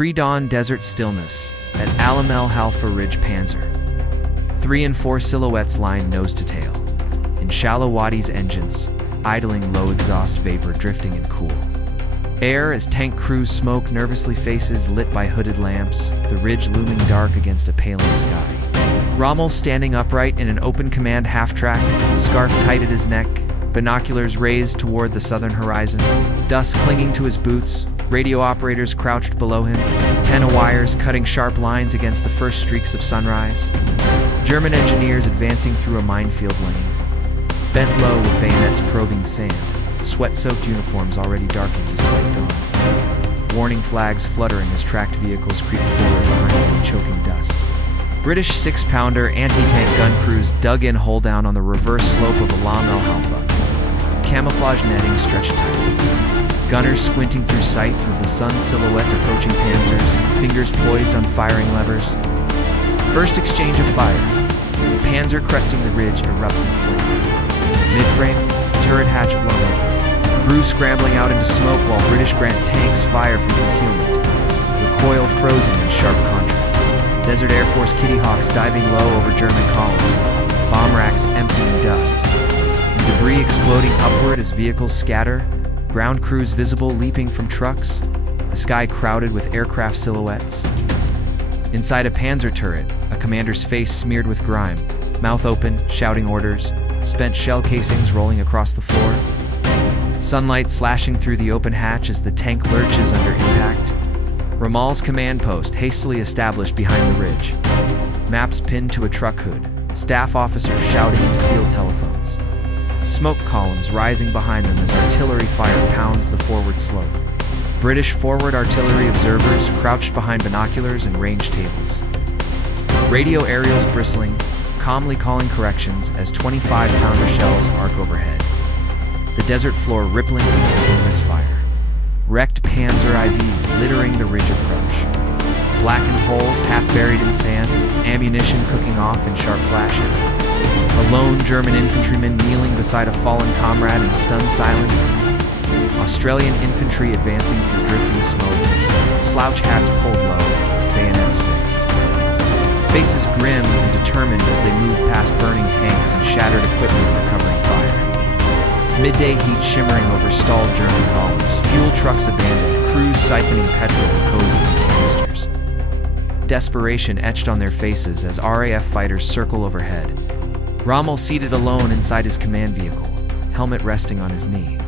Pre-dawn desert stillness at Alamel Halfa Ridge Panzer. 3 and 4 silhouettes line nose to tail. In shallow wadis engines, idling low exhaust vapor drifting and cool. Air as tank crews smoke nervously faces lit by hooded lamps, the ridge looming dark against a paling sky. Rommel standing upright in an open command half-track, scarf tight at his neck, binoculars raised toward the southern horizon, dust clinging to his boots, radio operators crouched below him, antenna wires cutting sharp lines against the first streaks of sunrise. German engineers advancing through a minefield lane, bent low with bayonets probing sand, sweat-soaked uniforms already darkened despite dawn. Warning flags fluttering as tracked vehicles creep forward behind them in choking dust. British 6-pounder anti-tank gun crews dug in hull down on the reverse slope of Alamel Halfa. Camouflage netting stretched tight. Gunners squinting through sights as the sun silhouettes approaching panzers, fingers poised on firing levers. First exchange of fire. Panzer cresting the ridge erupts in flame. Mid-frame, turret hatch blown open. Crew scrambling out into smoke while British Grant tanks fire from concealment. Recoil frozen in sharp contrast. Desert Air Force Kitty Hawks diving low over German columns. Bomb racks emptying dust. And debris exploding upward as vehicles scatter. Ground crews visible leaping from trucks. The sky crowded with aircraft silhouettes. Inside a panzer turret, a commander's face smeared with grime, mouth open, shouting orders, spent shell casings rolling across the floor. Sunlight slashing through the open hatch as the tank lurches under impact. Rommel's command post hastily established behind the ridge. Maps pinned to a truck hood, staff officers shouting into field telephones. Smoke columns rising behind them as artillery fire pounds the forward slope. British forward artillery observers crouched behind binoculars and range tables. Radio aerials bristling, calmly calling corrections as 25-pounder shells arc overhead. The desert floor rippling from continuous fire. Wrecked Panzer IVs littering the ridge approach. Blackened holes half buried in sand, ammunition cooking off in sharp flashes. A lone German infantryman kneeling beside a fallen comrade in stunned silence. Australian infantry advancing through drifting smoke, slouch hats pulled low, bayonets fixed. Faces grim and determined as they move past burning tanks and shattered equipment recovering fire. Midday heat shimmering over stalled German columns, fuel trucks abandoned, crews siphoning petrol with hoses and canisters. Desperation etched on their faces as RAF fighters circle overhead. Rommel seated alone inside his command vehicle, helmet resting on his knee.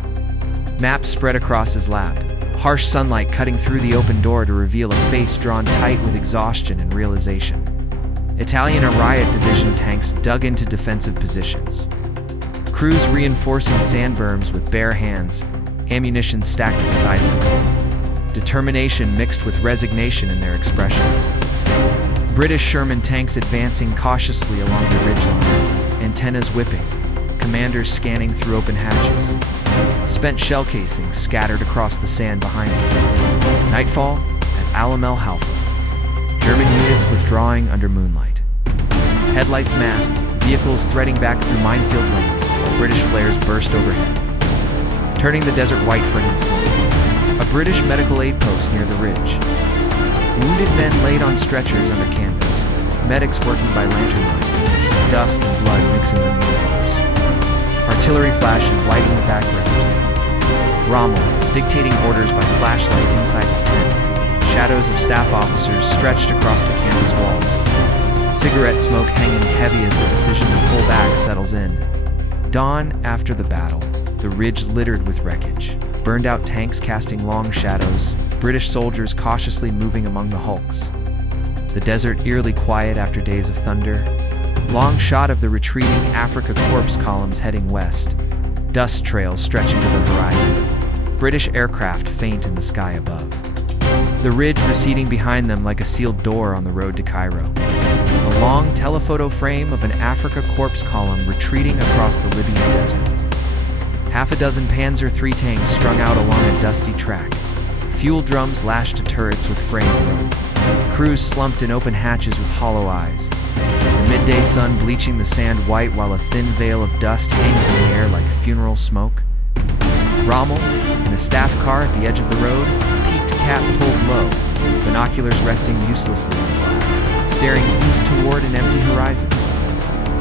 Map spread across his lap, harsh sunlight cutting through the open door to reveal a face drawn tight with exhaustion and realization. Italian Riot Division tanks dug into defensive positions. Crews reinforcing sand berms with bare hands, ammunition stacked beside them. Determination mixed with resignation in their expressions. British Sherman tanks advancing cautiously along the ridgeline, antennas whipping, commanders scanning through open hatches. Spent shell casings scattered across the sand behind them. Nightfall at Alamel Halfa. German units withdrawing under moonlight. Headlights masked, vehicles threading back through minefield lanes, while British flares burst overhead. Turning the desert white for an instant. A British medical aid post near the ridge. Wounded men laid on stretchers under canvas. Medics working by lantern light. Dust and blood mixing in uniforms. Artillery flashes lighting the background. Rommel, dictating orders by flashlight inside his tent. Shadows of staff officers stretched across the canvas walls. Cigarette smoke hanging heavy as the decision to pull back settles in. Dawn after the battle, the ridge littered with wreckage. Burned out tanks casting long shadows, British soldiers cautiously moving among the hulks. The desert eerily quiet after days of thunder. Long shot of the retreating Africa Corps columns heading west. Dust trails stretching to the horizon. British aircraft faint in the sky above. The ridge receding behind them like a sealed door on the road to Cairo. A long telephoto frame of an Africa Corps column retreating across the Libyan desert. Half a dozen Panzer III tanks strung out along a dusty track. Fuel drums lashed to turrets with fraying rope. Crews slumped in open hatches with hollow eyes. The midday sun bleaching the sand white while a thin veil of dust hangs in the air like funeral smoke. Rommel, in a staff car at the edge of the road, peaked cap pulled low, binoculars resting uselessly in his lap, staring east toward an empty horizon.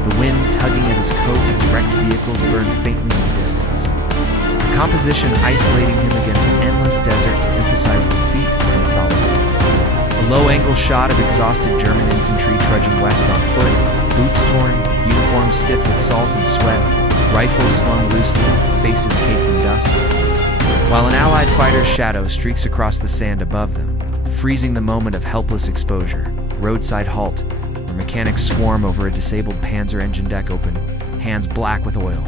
The wind tugging at his coat as wrecked vehicles burned faintly in the distance. The composition isolating him against an endless desert to emphasize defeat and solitude. A low-angle shot of exhausted German infantry trudging west on foot, boots torn, uniforms stiff with salt and sweat, rifles slung loosely, faces caked in dust. While an Allied fighter's shadow streaks across the sand above them, freezing the moment of helpless exposure, roadside halt, where mechanics swarm over a disabled Panzer engine deck open, hands black with oil.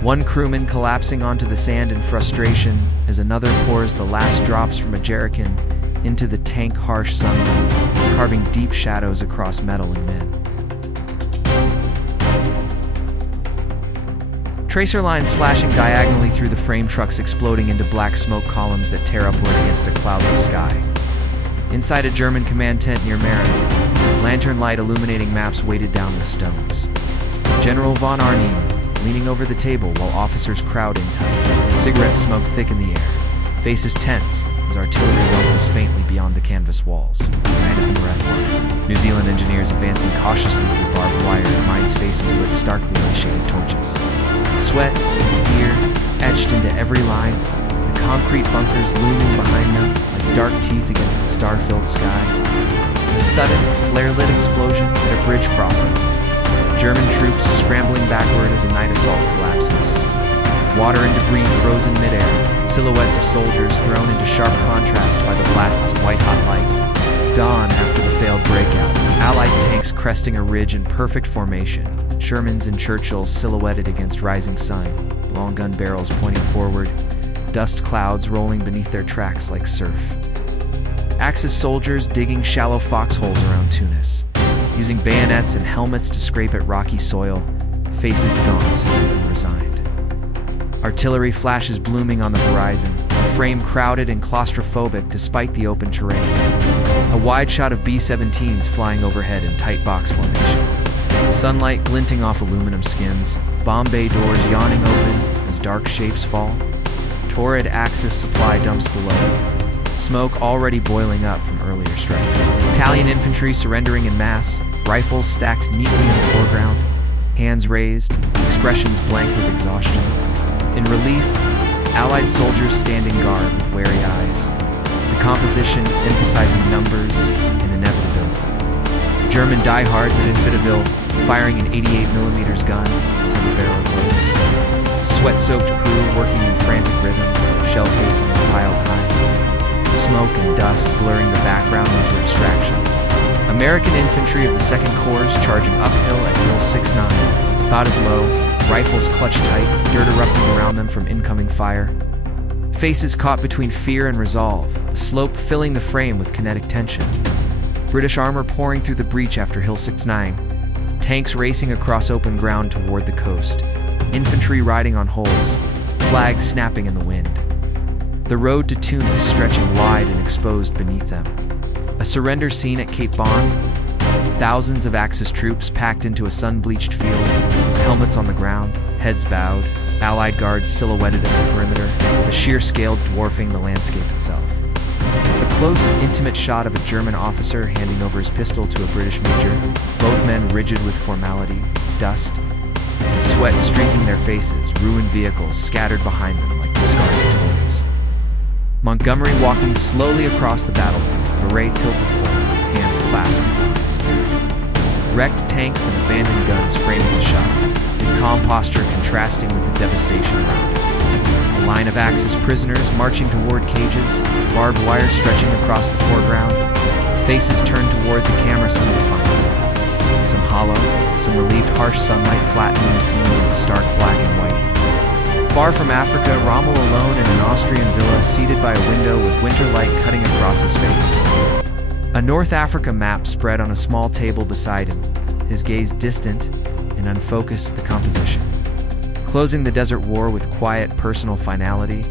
One crewman collapsing onto the sand in frustration as another pours the last drops from a jerrycan into the tank-harsh sunlight, carving deep shadows across metal and men. Tracer lines slashing diagonally through the frame trucks, exploding into black smoke columns that tear upward against a cloudless sky. Inside a German command tent near Mareth, lantern light illuminating maps weighted down with stones. General von Arnim, leaning over the table while officers crowd in tight, cigarette smoke thick in the air, faces tense as artillery rumbles faintly beyond the canvas walls. Right at the Mareth line, New Zealand engineers advancing cautiously through barbed wire and mines, faces lit starkly by shaded torches. Sweat and fear etched into every line, the concrete bunkers looming behind them like dark teeth against the star-filled sky. A sudden, flare-lit explosion at a bridge crossing. German troops scrambling backward as a night assault collapses. Water and debris frozen midair, silhouettes of soldiers thrown into sharp contrast by the blast's white-hot light. Dawn after the failed breakout, Allied tanks cresting a ridge in perfect formation. Shermans and Churchills silhouetted against rising sun, long gun barrels pointing forward, dust clouds rolling beneath their tracks like surf. Axis soldiers digging shallow foxholes around Tunis, using bayonets and helmets to scrape at rocky soil, faces gaunt and resigned. Artillery flashes blooming on the horizon, a frame crowded and claustrophobic despite the open terrain. A wide shot of B-17s flying overhead in tight box formation. Sunlight glinting off aluminum skins, bomb bay doors yawning open as dark shapes fall. Torrid Axis supply dumps below, smoke already boiling up from earlier strikes. Italian infantry surrendering in mass, rifles stacked neatly in the foreground, hands raised, expressions blank with exhaustion. In relief, Allied soldiers standing guard with wary eyes, the composition emphasizing numbers and inevitability. German diehards at Infidaville firing an 88mm gun until the barrel glows. Sweat-soaked crew working in frantic rhythm, shell casings piled high. Smoke and dust blurring the background into abstraction. American infantry of the 2nd Corps charging uphill at Hill 6-9, thought as low, rifles clutched tight, dirt erupting around them from incoming fire. Faces caught between fear and resolve, the slope filling the frame with kinetic tension. British armor pouring through the breach after Hill 6-9, tanks racing across open ground toward the coast, infantry riding on holes, flags snapping in the wind. The road to Tunis stretching wide and exposed beneath them. A surrender scene at Cape Bon, thousands of Axis troops packed into a sun-bleached field, helmets on the ground, heads bowed, Allied guards silhouetted at the perimeter, the sheer scale dwarfing the landscape itself. A close, intimate shot of a German officer handing over his pistol to a British major, both men rigid with formality, dust, and sweat streaking their faces, ruined vehicles scattered behind them like discarded toys. Montgomery walking slowly across the battlefield, beret tilted forward, hands clasped behind his back. Wrecked tanks and abandoned guns framing the shot, his calm posture contrasting with the devastation around him. A line of Axis prisoners marching toward cages, barbed wire stretching across the foreground, faces turned toward the camera, some defiant, some hollow, some relieved, harsh sunlight flattening the scene into stark black and white. Far from Africa, Rommel alone in an Austrian villa, seated by a window with winter light cutting across his face. A North Africa map spread on a small table beside him, his gaze distant and unfocused, the composition. Closing the desert war with quiet, personal finality,